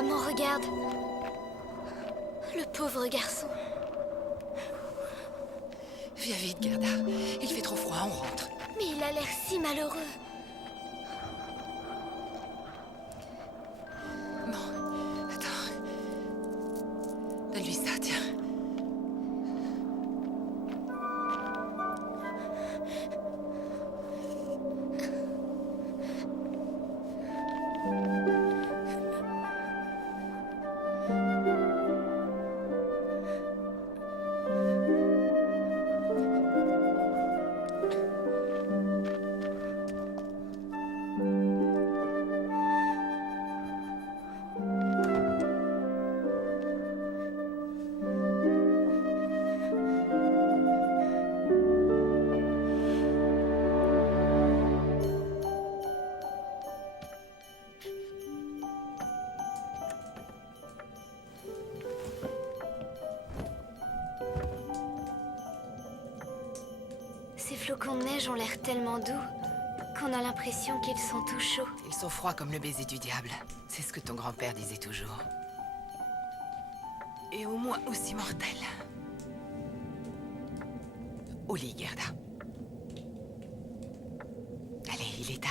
Maman, regarde. Le pauvre garçon. Viens vite, Gerda. Il fait trop froid, on rentre. Mais il a l'air si malheureux. Bon, attends. Donne-lui ça, tiens. Ces flocons de neige ont l'air tellement doux qu'on a l'impression qu'ils sont tout chauds. Ils sont froids comme le baiser du diable. C'est ce que ton grand-père disait toujours. Et au moins aussi mortel. Au lit, Gerda. Allez, il est tard.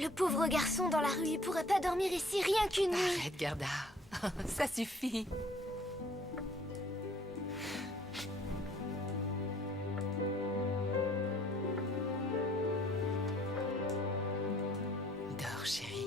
Le pauvre garçon dans la rue, il pourrait pas dormir ici rien qu'une nuit. Arrête, Gerda. Ça suffit. Dors, chérie.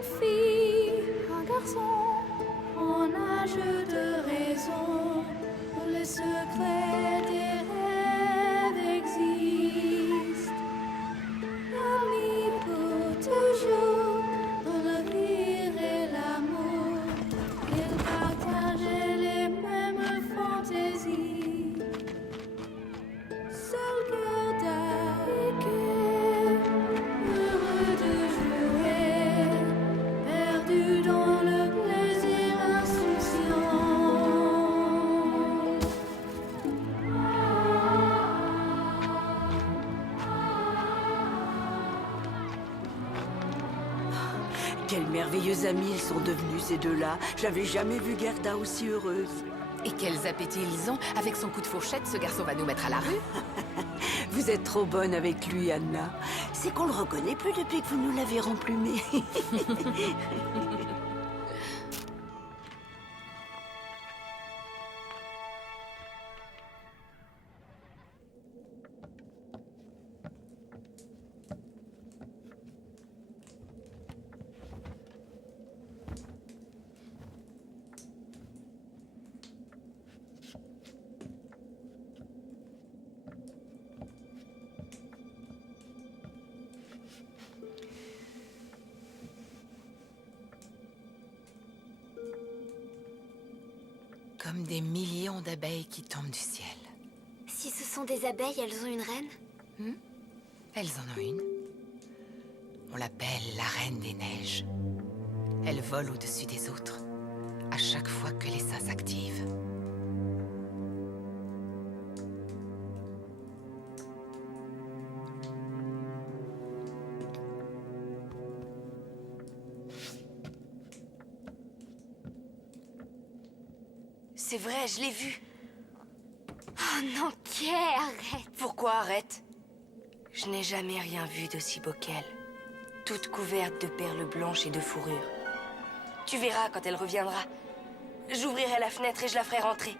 une fille, un garçon, en âge de raison, les secrets des rêves existent. Amis pour toujours, dans le rire et l'amour, ils partageaient les mêmes fantaisies. Seul cœur d'Aïké, heureux de jouer, perdu dans le plaisir insouciant. Quels merveilleux amis ils sont devenus, ces deux-là. J'avais jamais vu Gerda aussi heureuse. Et quels appétits ils ont. Avec son coup de fourchette, ce garçon va nous mettre à la rue. Vous êtes trop bonne avec lui, Anna. C'est qu'on le reconnaît plus depuis que vous nous l'avez remplumé. Comme des millions d'abeilles qui tombent du ciel. Si ce sont des abeilles, elles ont une reine? Elles en ont une. On l'appelle la Reine des Neiges. Elle vole au-dessus des autres, à chaque fois que l'essaim s'active. C'est vrai, je l'ai vu. Oh non, Kay, arrête! Pourquoi arrête? Je n'ai jamais rien vu d'aussi beau qu'elle. Toute couverte de perles blanches et de fourrure. Tu verras quand elle reviendra. J'ouvrirai la fenêtre et je la ferai rentrer.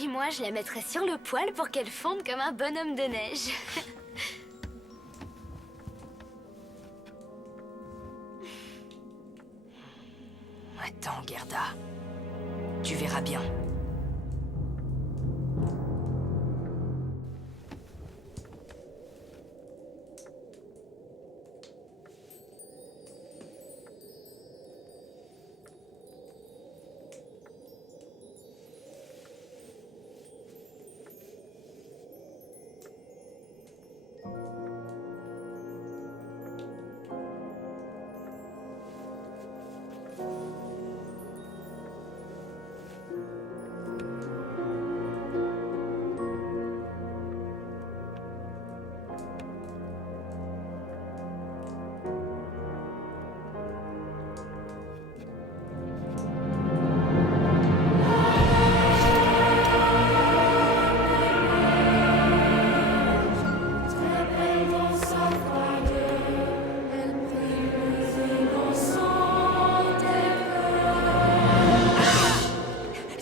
Et moi, je la mettrai sur le poêle pour qu'elle fonde comme un bonhomme de neige. Attends, Gerda. Tu verras bien.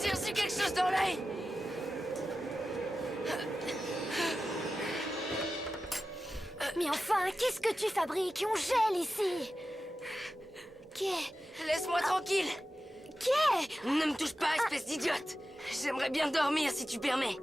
J'ai reçu quelque chose dans l'œil. Mais enfin, qu'est-ce que tu fabriques? On gèle ici! Kay! Laisse-moi tranquille. Kay! Ne me touche pas, espèce d'idiote. J'aimerais bien dormir si tu permets.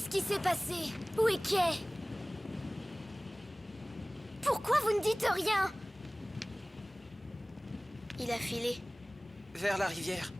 Qu'est-ce qui s'est passé? Où est Kay? Pourquoi vous ne dites rien? Il a filé. Vers la rivière.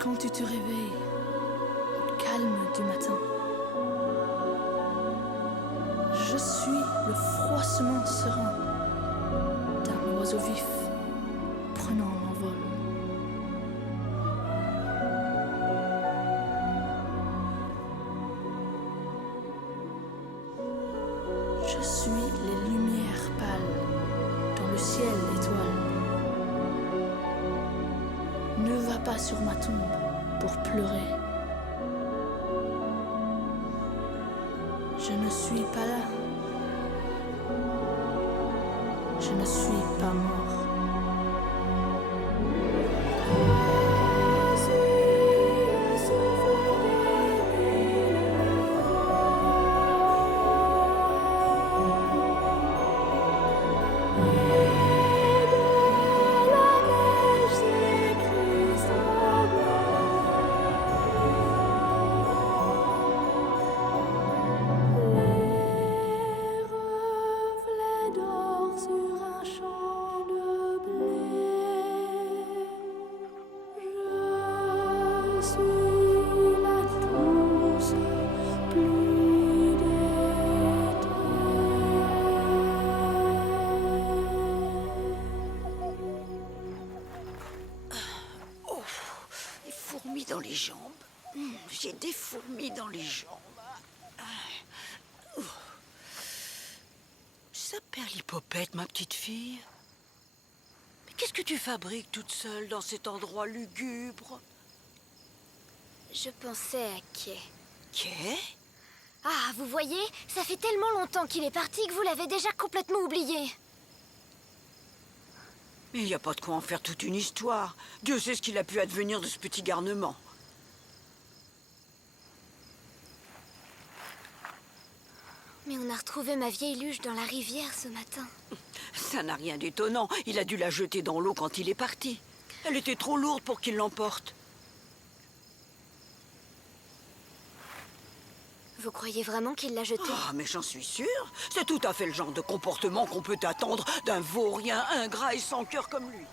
Quand tu te réveilles au calme du matin, je suis le froissement serein d'un oiseau vif prenant l'envol. Je suis les lumières pâles dans le ciel étoile. Ne va pas sur ma tombe pour pleurer. Je ne suis pas là Je ne suis pas mort. Dans les jambes. J'ai des fourmis dans les jambes. Ça perd l'hypopète, ma petite fille. Mais qu'est-ce que tu fabriques toute seule dans cet endroit lugubre? Je pensais à Kay. Kay? Ah, vous voyez, ça fait tellement longtemps qu'il est parti que vous l'avez déjà complètement oublié. Mais il n'y a pas de quoi en faire toute une histoire. Dieu sait ce qu'il a pu advenir de ce petit garnement. Mais on a retrouvé ma vieille luge dans la rivière ce matin. Ça n'a rien d'étonnant. Il a dû la jeter dans l'eau quand il est parti. Elle était trop lourde pour qu'il l'emporte. Vous croyez vraiment qu'il l'a jetée? Ah, mais j'en suis sûre. C'est tout à fait le genre de comportement qu'on peut attendre d'un vaurien ingrat et sans cœur comme lui.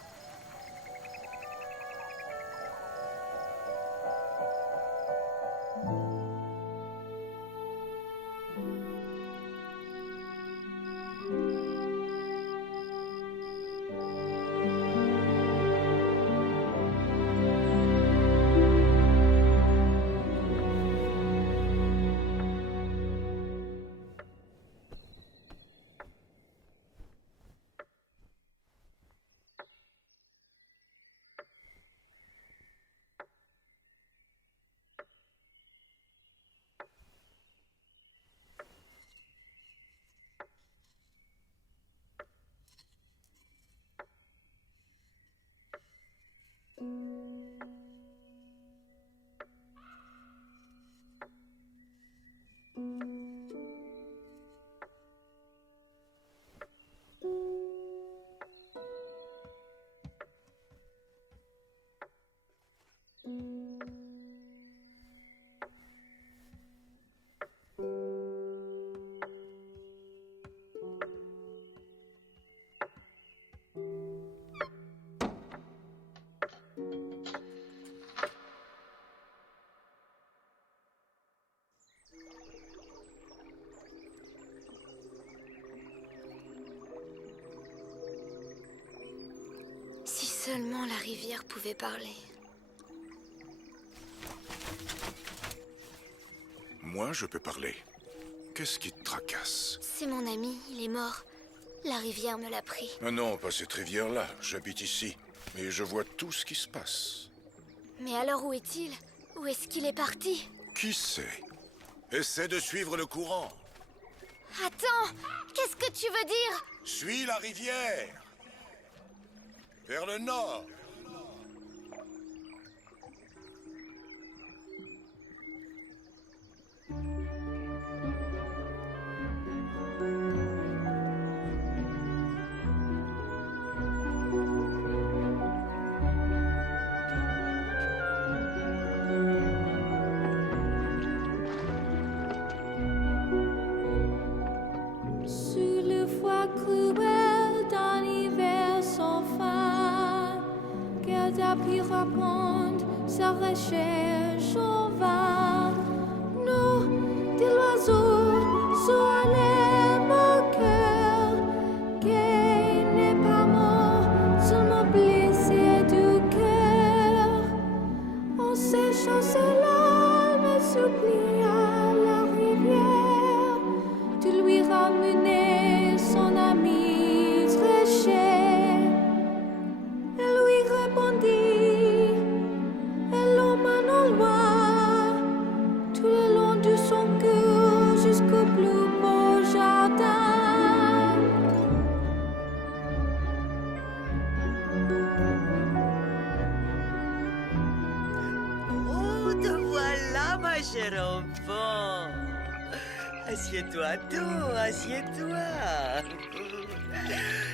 Si seulement la rivière pouvait parler. Moi, je peux parler. Qu'est-ce qui te tracasse? C'est mon ami, il est mort. La rivière me l'a pris. Ah non, pas cette rivière-là. J'habite ici. Mais je vois tout ce qui se passe. Mais alors où est-il? Où est-ce qu'il est parti? Qui sait? Essaie de suivre le courant. Attends! Qu'est-ce que tu veux dire? Suis la rivière. Vers le nord. Sous le froid cruel d'un hiver sans fin, qu'elle a pu reprendre sa recherche en vain. Nous, des oiseaux, sur l'air mon cœur, qui n'est pas mort, seulement blessé du cœur. En séchant ses larmes, supplia la rivière de lui ramener son ami très cher. Elle lui répondit, elle l'emmène au loin, tout le long de son cœur jusqu'au plus beau jardin. cher enfant. Assieds-toi tôt, assieds-toi.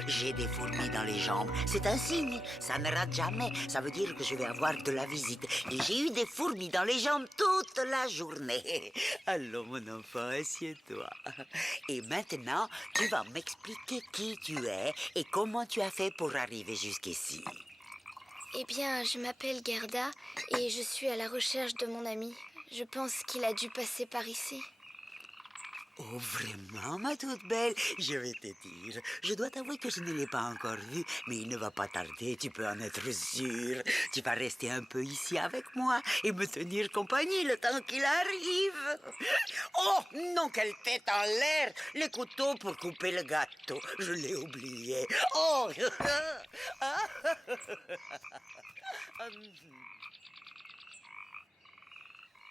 J'ai des fourmis dans les jambes. C'est un signe. Ça ne rate jamais. Ça veut dire que je vais avoir de la visite. Et j'ai eu des fourmis dans les jambes toute la journée. Allons, mon enfant, assieds-toi. Et maintenant, tu vas m'expliquer qui tu es et comment tu as fait pour arriver jusqu'ici. Eh bien, je m'appelle Gerda et je suis à la recherche de mon ami. Je pense qu'il a dû passer par ici. Oh, vraiment, ma toute belle? Je vais te dire. Je dois t'avouer que je ne l'ai pas encore vu, mais il ne va pas tarder, tu peux en être sûr. Tu vas rester un peu ici avec moi et me tenir compagnie le temps qu'il arrive. Oh, non, quelle tête en l'air! Les couteaux pour couper le gâteau, je l'ai oublié. Oh!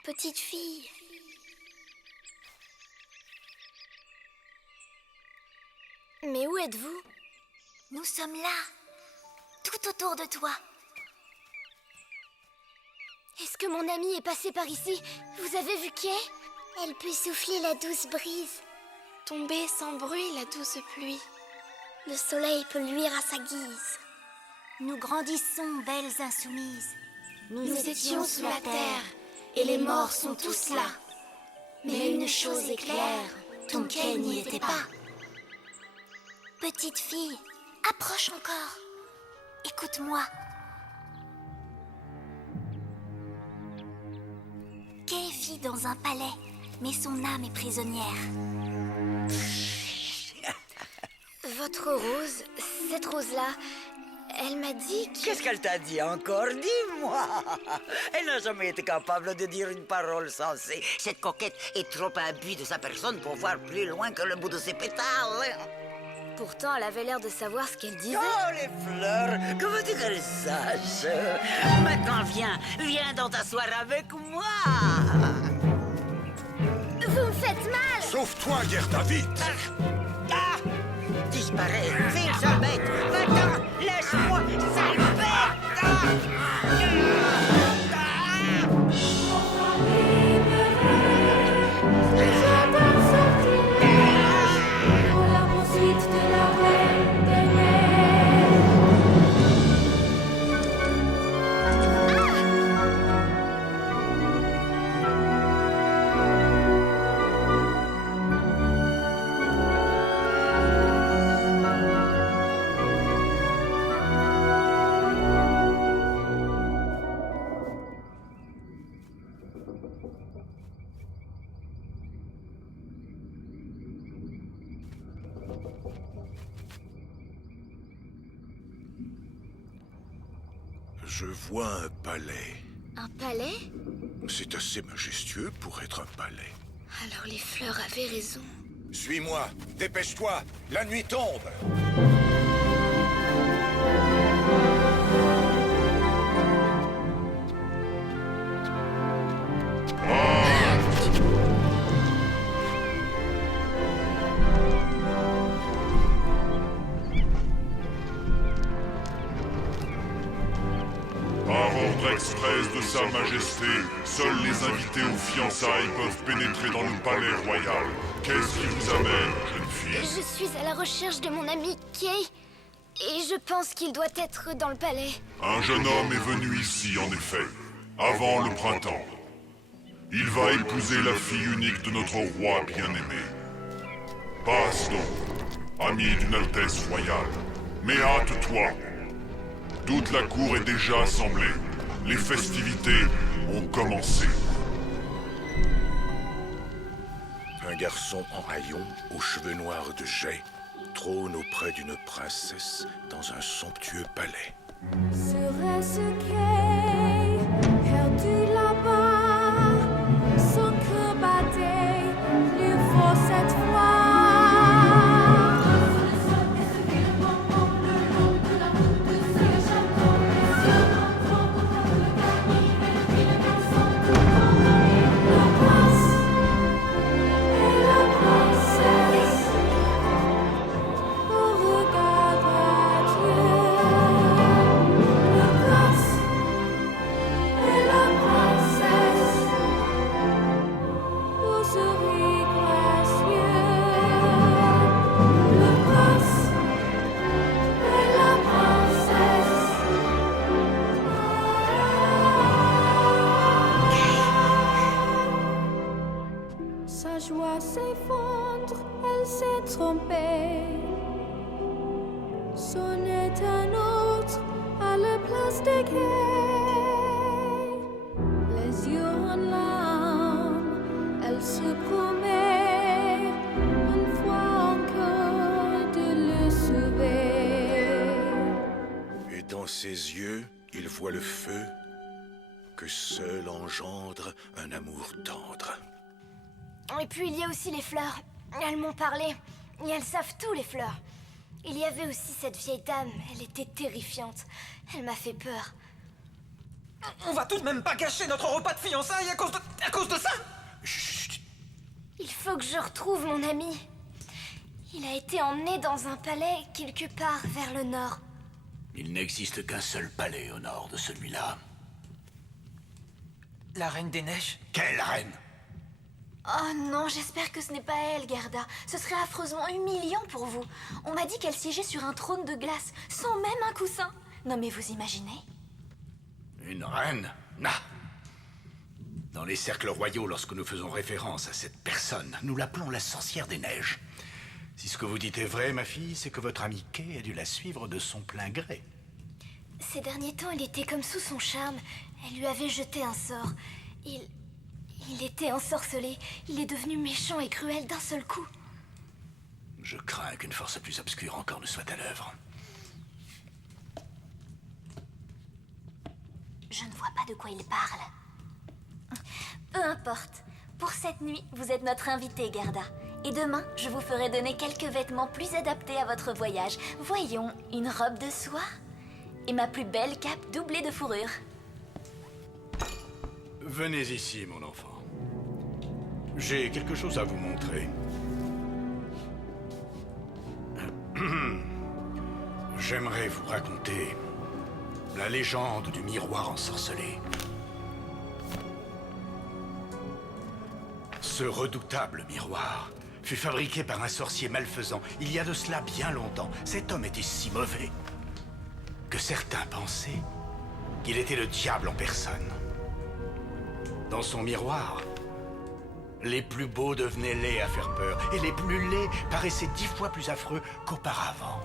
Petite fille. Mais où êtes-vous? Nous sommes là, tout autour de toi. Est-ce que mon amie est passée par ici? Vous avez vu Kay? Elle peut souffler la douce brise, Tomber sans bruit la douce pluie. le soleil peut luire à sa guise. Nous grandissons, belles insoumises. Nous étions sous la terre, et les morts sont tous là. Mais une chose est claire, ton Kay n'y était pas. Petite fille, approche encore. Écoute-moi. Kay vit dans un palais, mais son âme est prisonnière. Votre rose, cette rose-là, elle m'a dit que... Qu'est-ce qu'elle t'a dit encore? Dis-moi! Elle n'a jamais été capable de dire une parole sensée. Cette coquette est trop imbue de sa personne pour voir plus loin que le bout de ses pétales. Pourtant, elle avait l'air de savoir ce qu'elle disait. Oh, les fleurs! Que veux-tu qu'elle sache? Maintenant, viens donc t'asseoir avec moi! Vous me faites mal! Sauve-toi, Gerda, vite! Ah! Disparais! Vite, sale bête! Maintenant, laisse-moi, sale bête! Je vois un palais. Un palais? C'est assez majestueux pour être un palais. Alors les fleurs avaient raison. Suis-moi, dépêche-toi, la nuit tombe. Par ordre express de Sa Majesté, seuls les invités aux fiançailles peuvent pénétrer dans le palais royal. Qu'est-ce qui vous amène, jeune fille? Je suis à la recherche de mon ami Kay. Et je pense qu'il doit être dans le palais. Un jeune homme est venu ici, en effet, avant le printemps. Il va épouser la fille unique de notre roi bien-aimé. Passe donc, ami d'une altesse royale. Mais hâte-toi. Toute la cour est déjà assemblée. Les festivités ont commencé. Un garçon en haillons, aux cheveux noirs de jais, trône auprès d'une princesse dans un somptueux palais. Serait-ce Kay, perdu là-bas, son cœur battait plus fort cette fois. toit s'effondre, elle s'est trompée. Sonnait un autre à la place des quais. Les yeux en larmes, elle se promet une fois encore de le sauver. Et dans ses yeux, il voit le feu que seul engendre un amour tendre. Et puis il y a aussi les fleurs. Elles m'ont parlé. Et elles savent tout, les fleurs. Il y avait aussi cette vieille dame. Elle était terrifiante. Elle m'a fait peur. On va tout de même pas gâcher notre repas de fiançailles à cause de ça? Chut. Il faut que je retrouve mon ami. Il a été emmené dans un palais quelque part vers le nord. Il n'existe qu'un seul palais au nord de celui-là. La Reine des Neiges? Quelle reine? Oh non, j'espère que ce n'est pas elle, Gerda. Ce serait affreusement humiliant pour vous. On m'a dit qu'elle siégeait sur un trône de glace, sans même un coussin. Non mais vous imaginez? Une reine? Non. Dans les cercles royaux, lorsque nous faisons référence à cette personne, nous l'appelons la sorcière des neiges. Si ce que vous dites est vrai, ma fille, c'est que votre ami Kay a dû la suivre de son plein gré. Ces derniers temps, il était comme sous son charme. Elle lui avait jeté un sort. Il était ensorcelé. Il est devenu méchant et cruel d'un seul coup. Je crains qu'une force plus obscure encore ne soit à l'œuvre. Je ne vois pas de quoi il parle. Peu importe. Pour cette nuit, vous êtes notre invitée, Gerda. Et demain, je vous ferai donner quelques vêtements plus adaptés à votre voyage. Voyons, une robe de soie et ma plus belle cape doublée de fourrure. Venez ici, mon enfant. J'ai quelque chose à vous montrer. J'aimerais vous raconter la légende du miroir ensorcelé. Ce redoutable miroir fut fabriqué par un sorcier malfaisant il y a de cela bien longtemps. Cet homme était si mauvais que certains pensaient qu'il était le diable en personne. Dans son miroir, les plus beaux devenaient laids à faire peur, et les plus laids paraissaient 10 fois plus affreux qu'auparavant.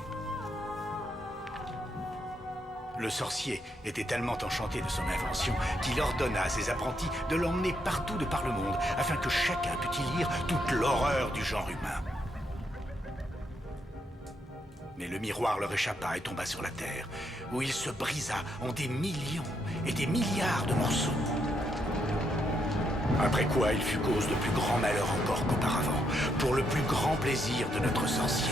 Le sorcier était tellement enchanté de son invention qu'il ordonna à ses apprentis de l'emmener partout de par le monde, afin que chacun pût y lire toute l'horreur du genre humain. Mais le miroir leur échappa et tomba sur la terre, où il se brisa en des millions et des milliards de morceaux. Après quoi, il fut cause de plus grand malheur encore qu'auparavant, pour le plus grand plaisir de notre sorcier.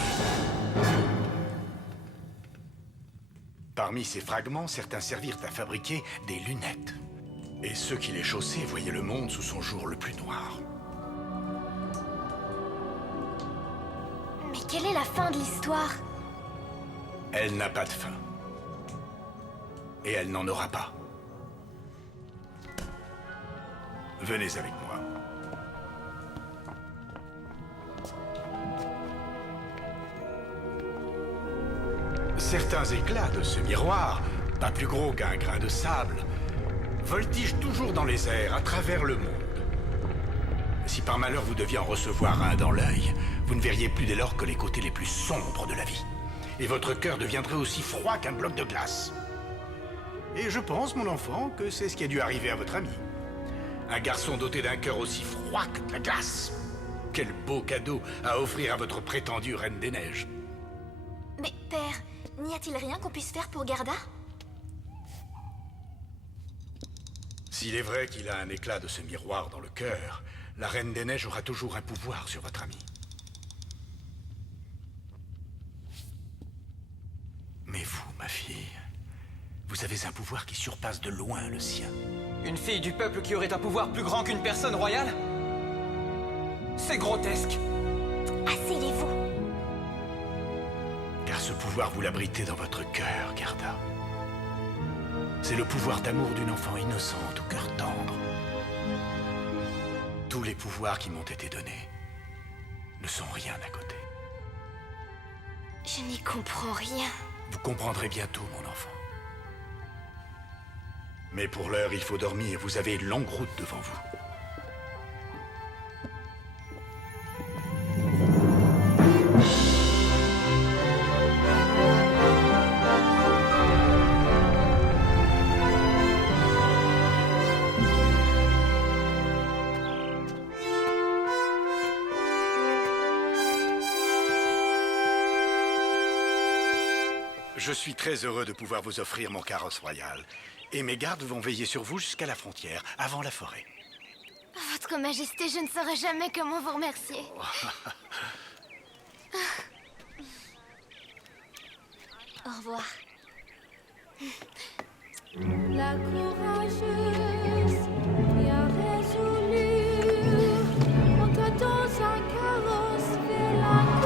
Parmi ces fragments, certains servirent à fabriquer des lunettes. Et ceux qui les chaussaient voyaient le monde sous son jour le plus noir. Mais quelle est la fin de l'histoire? Elle n'a pas de fin. Et elle n'en aura pas. Venez avec moi. Certains éclats de ce miroir, pas plus gros qu'un grain de sable, voltigent toujours dans les airs, à travers le monde. Si par malheur vous deviez en recevoir un dans l'œil, vous ne verriez plus dès lors que les côtés les plus sombres de la vie. Et votre cœur deviendrait aussi froid qu'un bloc de glace. Et je pense, mon enfant, que c'est ce qui a dû arriver à votre ami. Un garçon doté d'un cœur aussi froid que de la glace. Quel beau cadeau à offrir à votre prétendue Reine des Neiges. Mais père, n'y a-t-il rien qu'on puisse faire pour Gerda? S'il est vrai qu'il a un éclat de ce miroir dans le cœur, la Reine des Neiges aura toujours un pouvoir sur votre ami. Mais vous, ma fille, vous avez un pouvoir qui surpasse de loin le sien. Une fille du peuple qui aurait un pouvoir plus grand qu'une personne royale? C'est grotesque. Asseyez-vous. Car ce pouvoir, vous l'abritez dans votre cœur, Gerda. C'est le pouvoir d'amour d'une enfant innocente au cœur tendre. Tous les pouvoirs qui m'ont été donnés ne sont rien à côté. Je n'y comprends rien. Vous comprendrez bientôt, mon enfant. Mais pour l'heure, il faut dormir. Vous avez une longue route devant vous. Je suis très heureux de pouvoir vous offrir mon carrosse royal. Et mes gardes vont veiller sur vous jusqu'à la frontière, avant la forêt. Votre Majesté, je ne saurais jamais comment vous remercier. Au revoir. La courageuse qui a résolu monte dans un carrosse vers la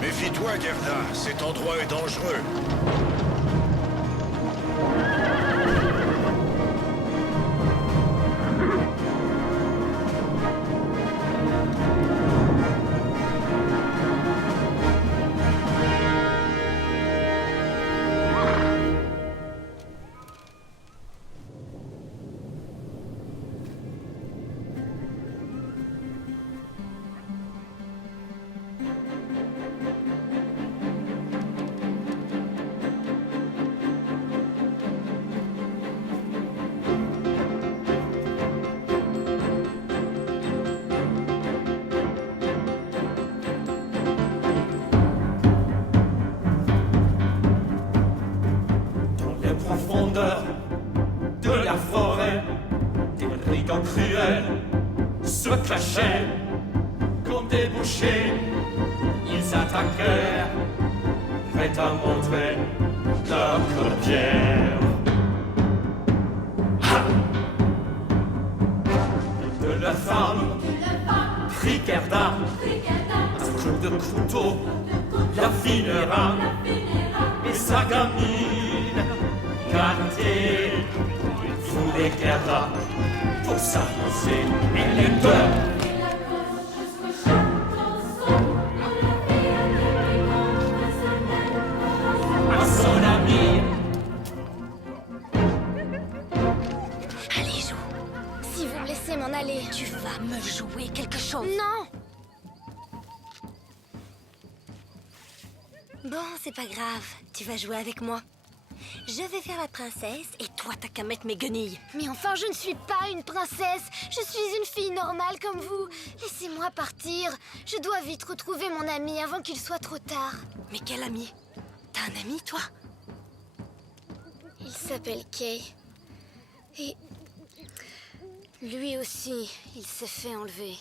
Méfie-toi, Gerda, cet endroit est dangereux. De la forêt, des brigands cruels se cachaient comme des bouchers. Ils attaquèrent, prêts à montrer leur cordillère. De la femme, prit Gerda, un coup de couteau, la finira, et sa gamine gâtée voulait Gerda pour s'avancer, elle est peur. À son ami. Allez, joue. Si vous me laissez m'en aller... Tu vas me jouer quelque chose. Non! Bon, c'est pas grave. Tu vas jouer avec moi. Je vais faire la princesse et toi t'as qu'à mettre mes guenilles. Mais enfin, je ne suis pas une princesse. Je suis une fille normale comme vous. Laissez-moi partir. Je dois vite retrouver mon ami avant qu'il soit trop tard. Mais quel ami? T'as un ami, toi? Il s'appelle Kay. Et lui aussi, il s'est fait enlever.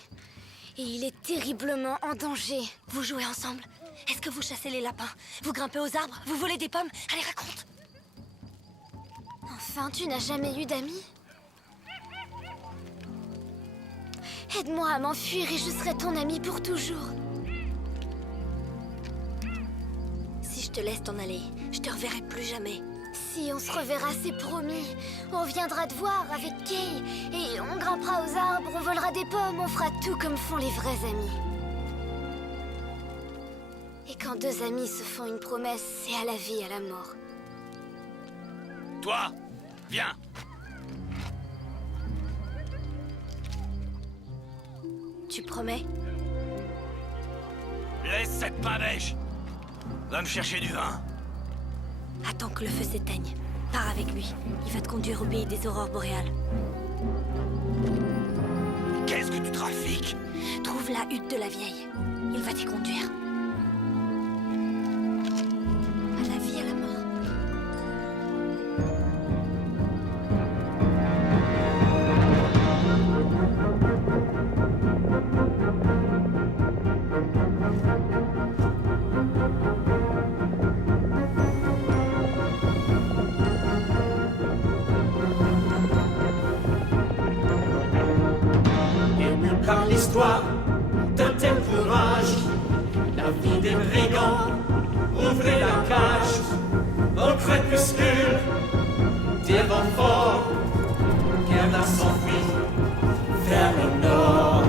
Et il est terriblement en danger. Vous jouez ensemble? Est-ce que vous chassez les lapins? Vous grimpez aux arbres? Vous volez des pommes? Allez, raconte! Enfin, tu n'as jamais eu d'amis? Aide-moi à m'enfuir et je serai ton ami pour toujours. Si je te laisse t'en aller, je te reverrai plus jamais. Si on se reverra, c'est promis. On viendra te voir avec Kay. Et on grimpera aux arbres, on volera des pommes, on fera tout comme font les vrais amis. Et quand deux amis se font une promesse, c'est à la vie, à la mort. Toi, viens. Tu promets? Laisse cette pavèche. Va me chercher du vin. Attends que le feu s'éteigne. Pars avec lui. Il va te conduire au pays des aurores boréales. Qu'est-ce que tu trafiques? Trouve la hutte de la vieille. Il va t'y conduire. À la vie, à la mort. Par l'histoire d'un tel courage, la vie des brigands, ouvrez la cage, au crépuscule, des vents forts, Gerda s'enfuit vers le nord.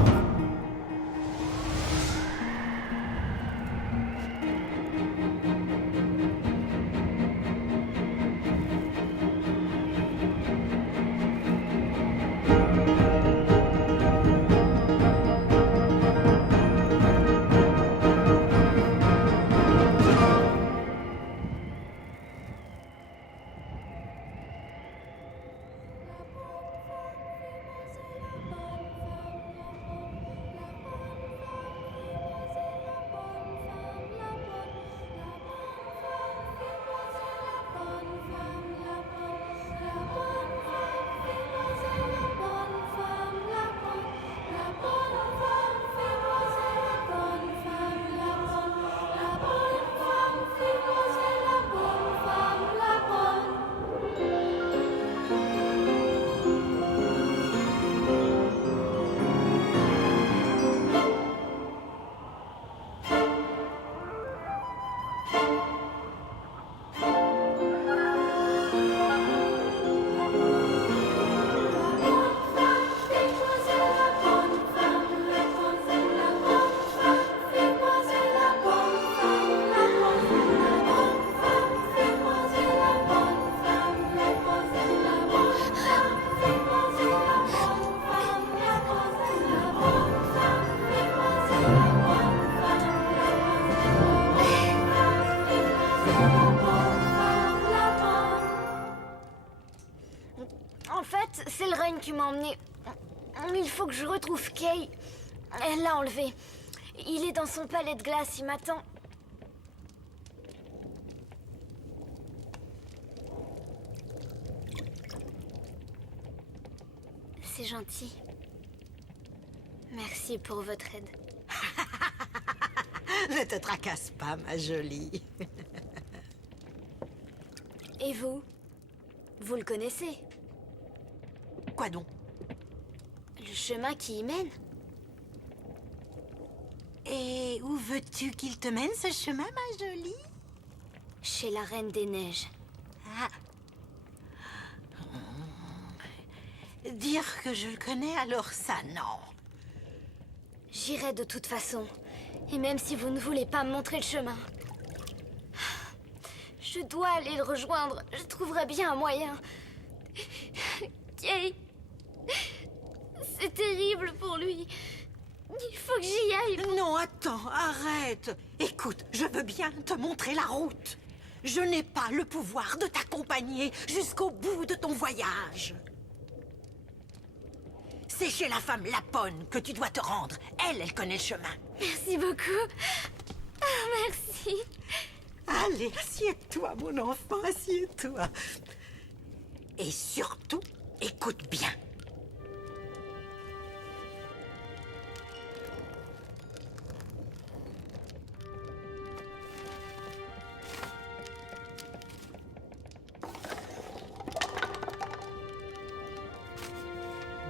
c'est le Reine qui m'a emmené. Il faut que je retrouve Kay. Elle l'a enlevé. Il est dans son palais de glace, il m'attend. C'est gentil. Merci pour votre aide. Ne te tracasse pas, ma jolie. Et vous? Vous le connaissez? Quoi donc? Le chemin qui y mène? Et où veux-tu qu'il te mène, ce chemin, ma jolie? Chez la Reine des Neiges. Ah. Dire que je le connais, alors ça, non. J'irai de toute façon. Et même si vous ne voulez pas me montrer le chemin. Je dois aller le rejoindre. Je trouverai bien un moyen. Kay. C'est terrible pour lui. Il faut que j'y aille. Non, attends, arrête. Écoute, je veux bien te montrer la route. Je n'ai pas le pouvoir de t'accompagner jusqu'au bout de ton voyage. C'est chez la femme Lapone que tu dois te rendre. Elle connaît le chemin. Merci beaucoup. Ah, merci. Allez, assieds-toi, mon enfant, assieds-toi. Et surtout, écoute bien.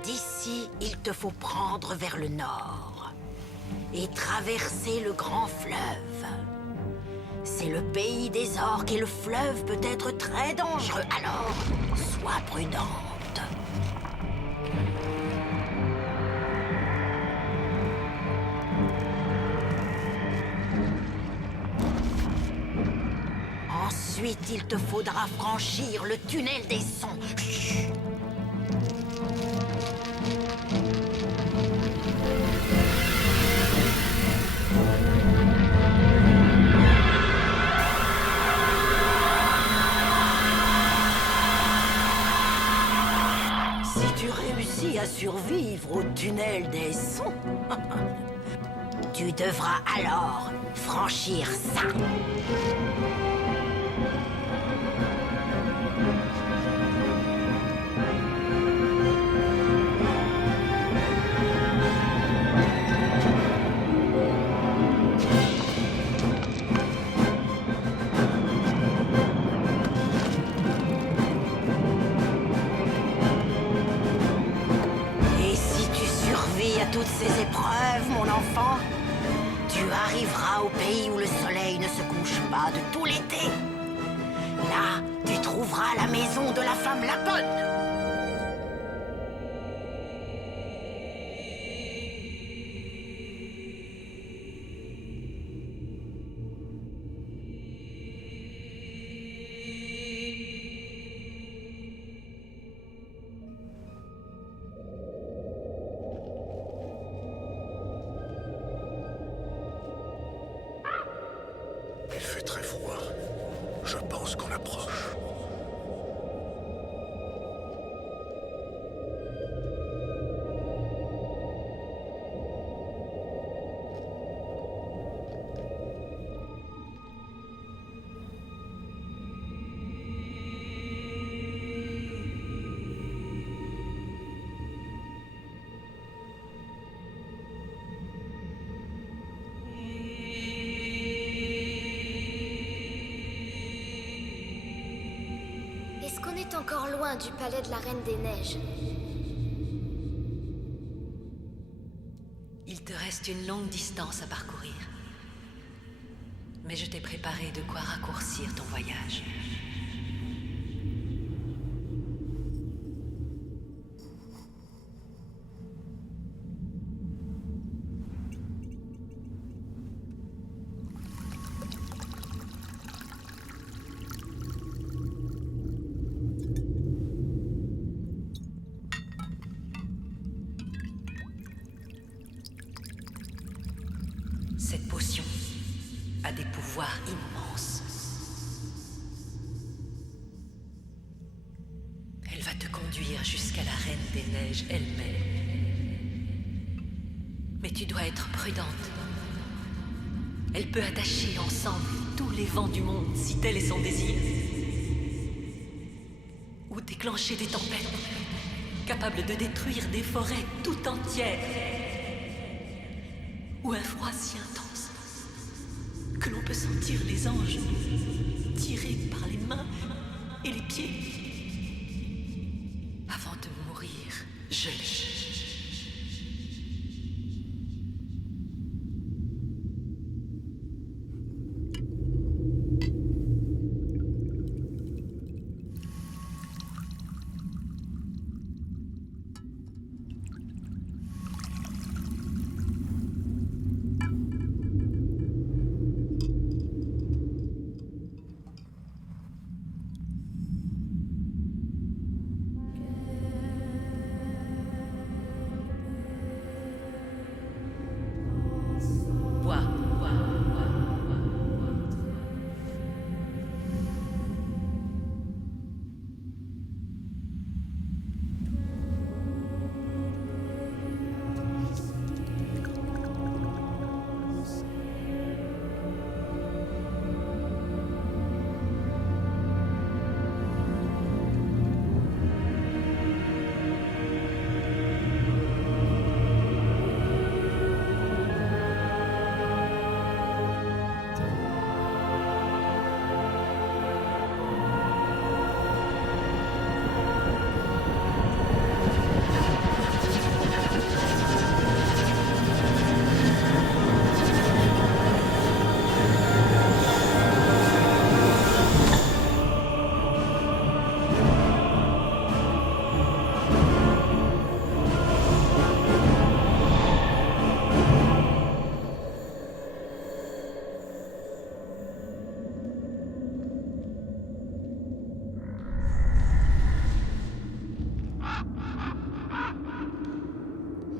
D'ici, il te faut prendre vers le nord et traverser le grand fleuve. C'est le pays des orques et le fleuve peut être très dangereux, alors sois prudente. Ensuite, il te faudra franchir le tunnel des sons. Chut. À survivre au tunnel des sons. Tu devras alors franchir ça. Toutes ces épreuves, mon enfant, tu arriveras au pays où le soleil ne se couche pas de tout l'été. Là, tu trouveras la maison de la femme Lapone. Il fait très froid. Je pense qu'on approche. Encore loin du palais de la Reine des Neiges. Il te reste une longue distance à parcourir. Mais je t'ai préparé de quoi raccourcir ton voyage. Cette potion a des pouvoirs immenses. Elle va te conduire jusqu'à la Reine des Neiges elle-même. Mais tu dois être prudente. Elle peut attacher ensemble tous les vents du monde si tel est son désir. Ou déclencher des tempêtes, capables de détruire des forêts tout entières. Ou un froid si intense que l'on peut sentir les anges tirés par les mains et les pieds. Avant de mourir, gelés.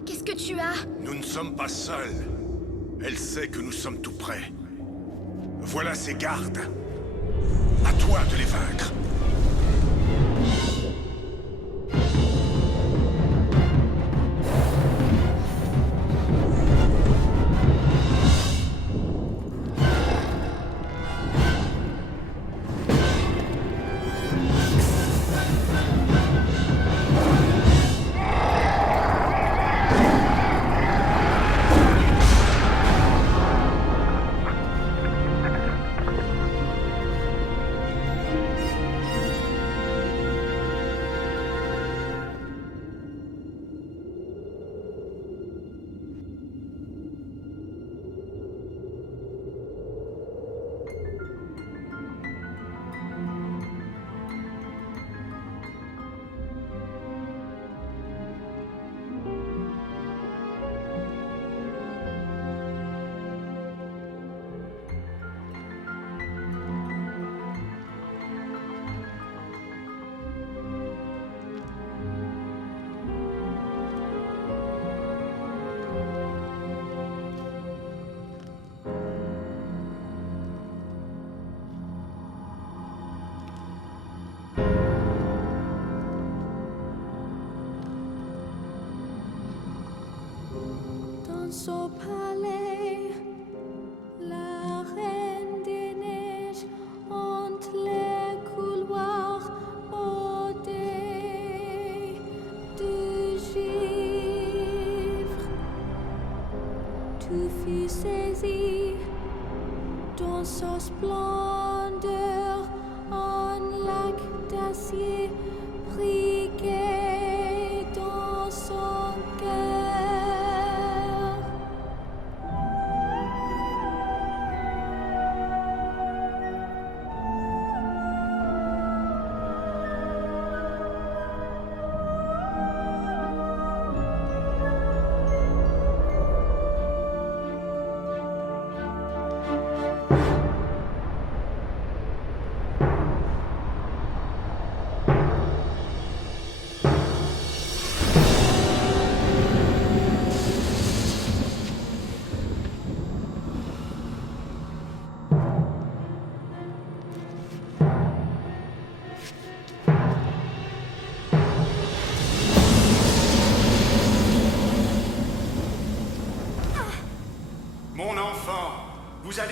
Qu'est-ce que tu as? Nous ne sommes pas seuls. Elle sait que nous sommes tout près. Voilà ses gardes. À toi de les vaincre. Dans son palais, la Reine des Neiges hante les couloirs bordés de givre. Tout fut saisi dans sa splendeur en lac d'acier brigué dans son cœur.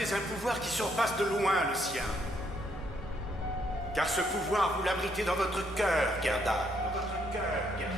possédez un pouvoir qui surpasse de loin le sien. Car ce pouvoir, vous l'abritez dans votre cœur, Gerda. Dans votre cœur, Gerda.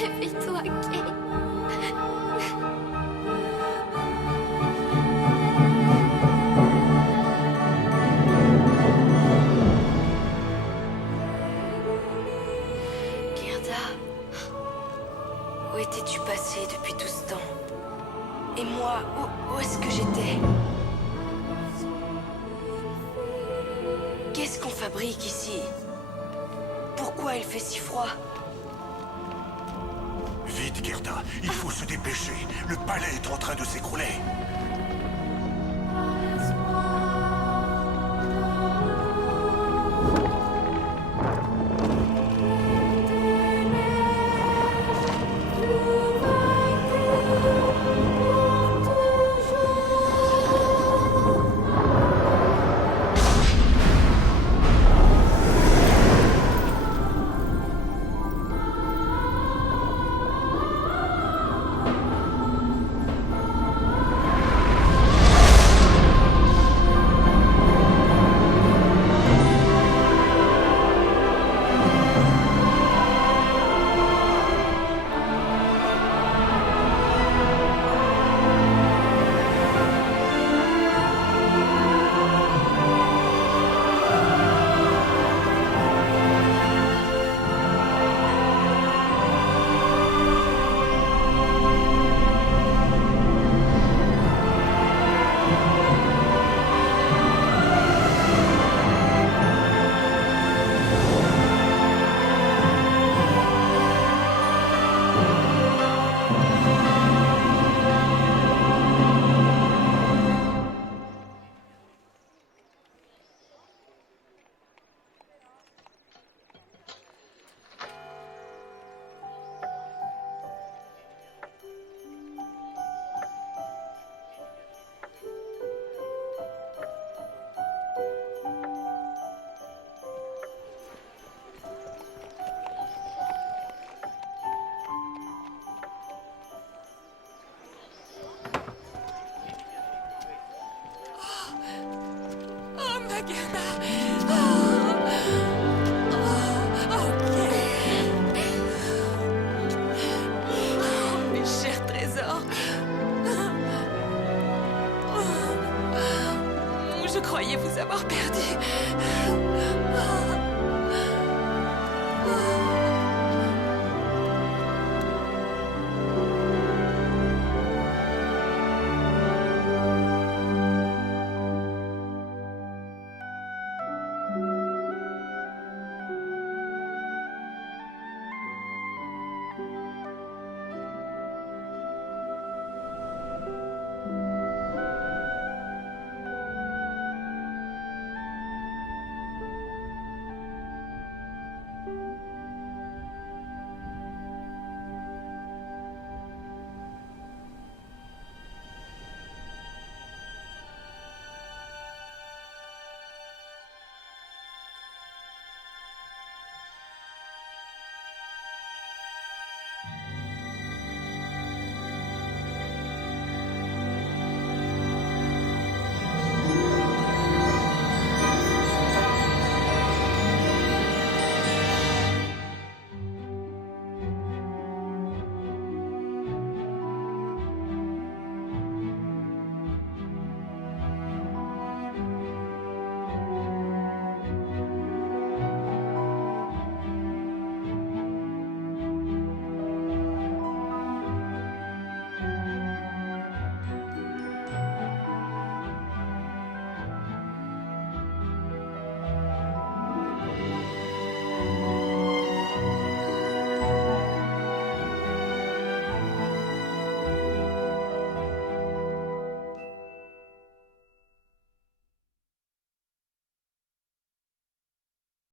Réveille-toi, Kay. Gerda, où étais-tu passée depuis tout ce temps? Et moi, où est-ce que j'étais? Qu'est-ce qu'on fabrique ici? Pourquoi il fait si froid? Vite, Gerda, il faut se dépêcher. Le palais est en train de s'écrouler. Mes chers trésors. Je croyais vous avoir perdu.